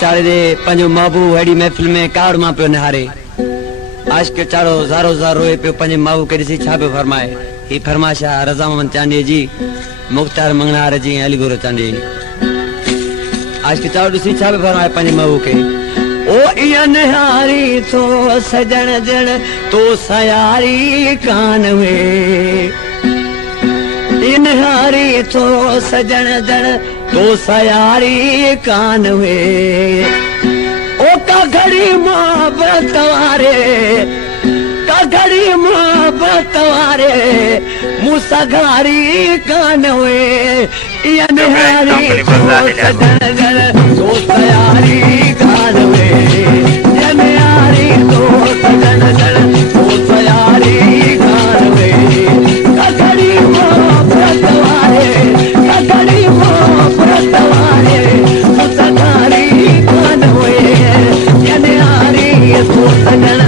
चारे दे पंजो महबूब हेड़ी महफिल में कावड़ मां पियो निहारे आशिक चारो ज़ारो ज़ारो रोए पियो पंजे महबूब के ॾिसी छा पियो फरमाए ही फरमाइश आहे रज़ा मोहम्मद चांडीअ जी मुख़्तार मंगनार जी अली गोरो चांडी आशिक चारो ॾिसी छा पियो फरमाए पंजे महबूब के ओ इया निहारी तो सजण जण तो सयारी कान वे निहारी तो सजण जण तो सयारी कान वे ओ का घड़ी मोहब्बत वारे का घड़ी मोहब्बत वारे मूसा घारी कान वे इया निहारी तो सजण जण तो सयारी कान वे इया निहारी तो सजण जण तो सयारी कान वे का घड़ी मोहब्बत वारे का घड़ी मोहब्बत वारे मूसा घारी कान वे इया निहारी तो सजण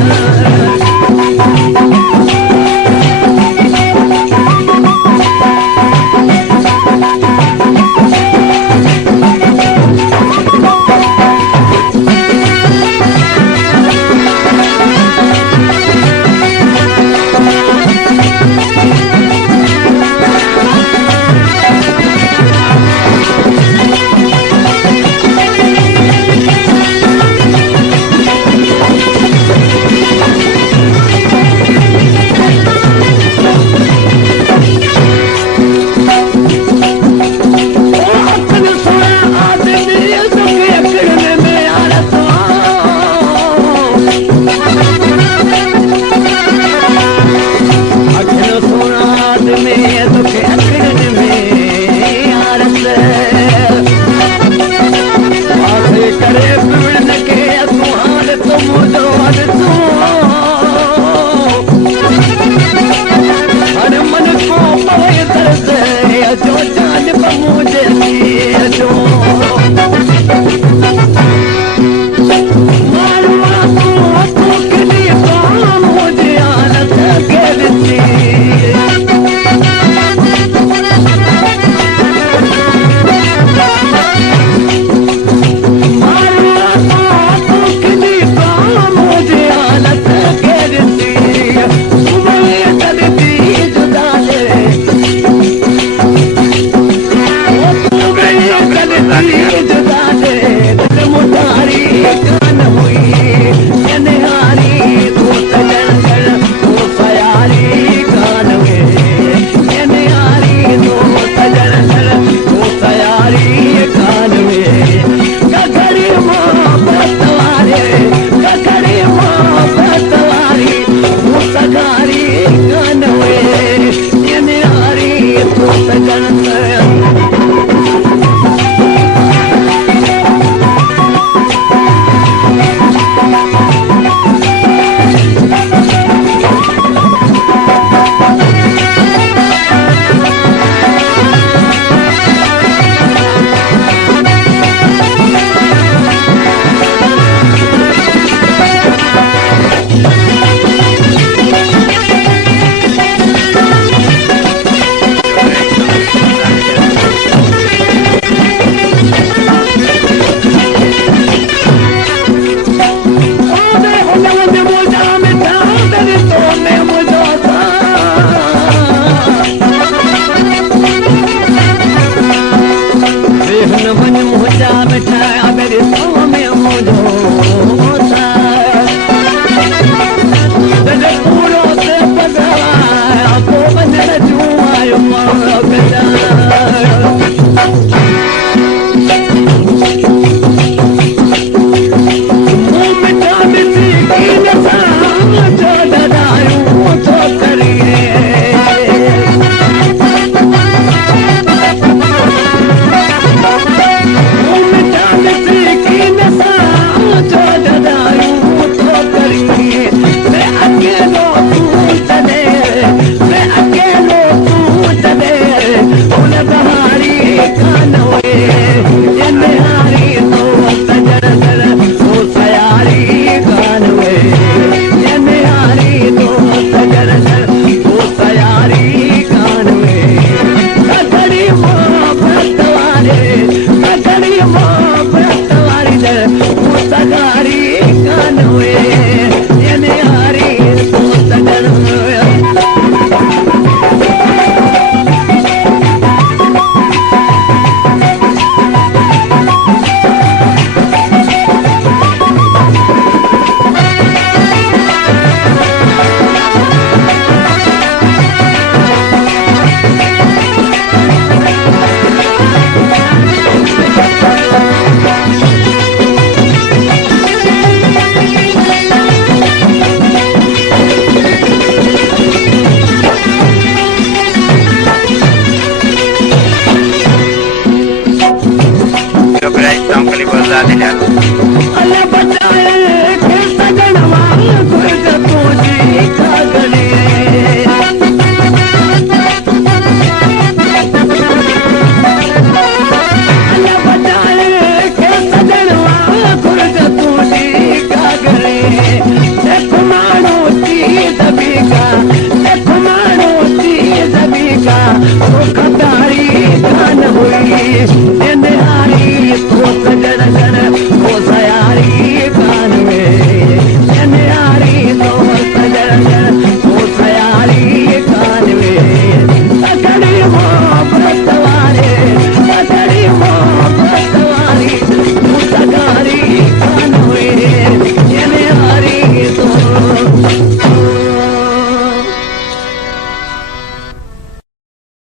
रे